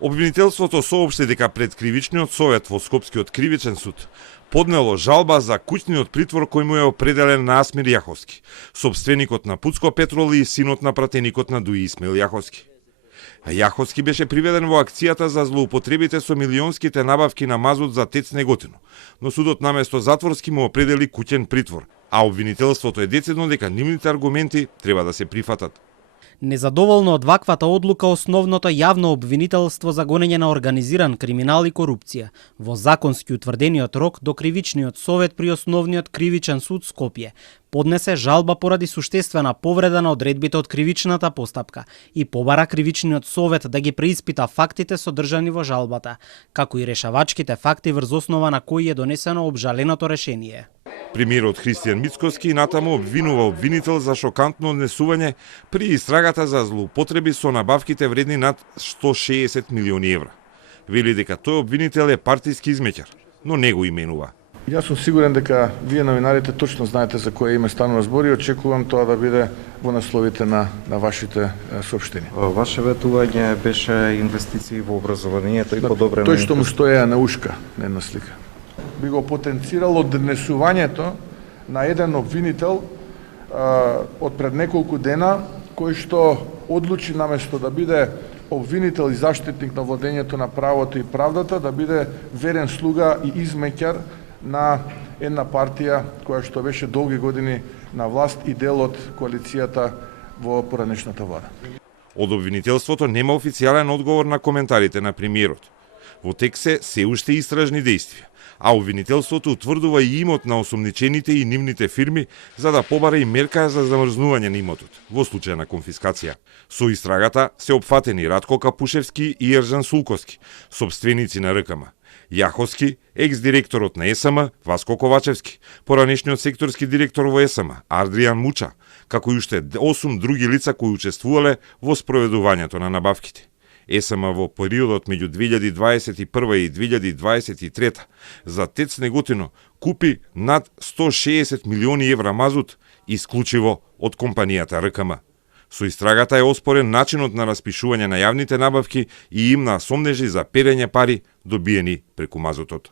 Обвинителството соопшти дека пред кривичниот совет во Скопскиот кривичен суд поднело жалба за куќниот притвор кој му е определен на Асмир Јаховски, сопственикот на Пуцко Петрол и синот на пратеникот на Дуи Исмаил Јаховски. Јаховски беше приведен во акцијата за злоупотребите со милионските набавки на мазут за ТЕЦ Неготино, но судот наместо затворски му определи куќен притвор, а обвинителството е децидно дека нивните аргументи треба да се прифатат. Незадоволно од ваквата одлука основното јавно обвинителство за гонење на организиран криминал и корупција во законски утврдениот рок до кривичниот совет при основниот кривичен суд Скопје поднесе жалба поради суштествена повреда на одредбите од кривичната постапка и побара кривичниот совет да ги преиспита фактите содржани во жалбата, како и решавачките факти врз основа на кои е донесено обжаленото решение. Премиерот Христијан Мицкоски натаму обвинува обвинител за шокантно однесување при истрагата за злоупотреби со набавките вредни над 160 милиони евра. Вели дека тој обвинител е партиски измеќар, но не го именува. Јас сум сигурен дека вие новинарите точно знаете за кое име станува збор и очекувам тоа да биде во насловите на вашите соопштенија. Ваше ветување беше инвестиции во образованието и подобрено. Тој што му стоеа на ушка, не на слика. Би го потенцирало однесувањето на еден обвинител од пред неколку дена, кој што одлучи наместо да биде обвинител и заштитник на владењето на правото и правдата, да биде верен слуга и измеќар на една партија која што беше долги години на власт и дел од коалицијата во поранешната влада. Од обвинителството нема официјален одговор на коментарите на премиерот. Во тек се уште истражни действија, а обвинителството утврдува и имот на осомничените и нивните фирми за да побара и мерка за замрзнување на имотот во случај на конфискација. Со истрагата се опфатени Радко Капушевски и Ержан Сулковски, сопственици на РКМ. Јаховски, екс-директорот на ЕСМ, Васко Ковачевски, поранешниот секторски директор во ЕСМ, Ардријан Муча, како и уште 8 други лица кои учествувале во спроведувањето на набавките. ЕСМ во периодот меѓу 2021 и 2023 за ТЕЦ Неготино купи над 160 милиони евра мазут исклучиво од компанијата РКМ. Со истрагата е оспорен начинот на распишување на јавните набавки и имна сомнежи за перење пари добиени преку мазутот.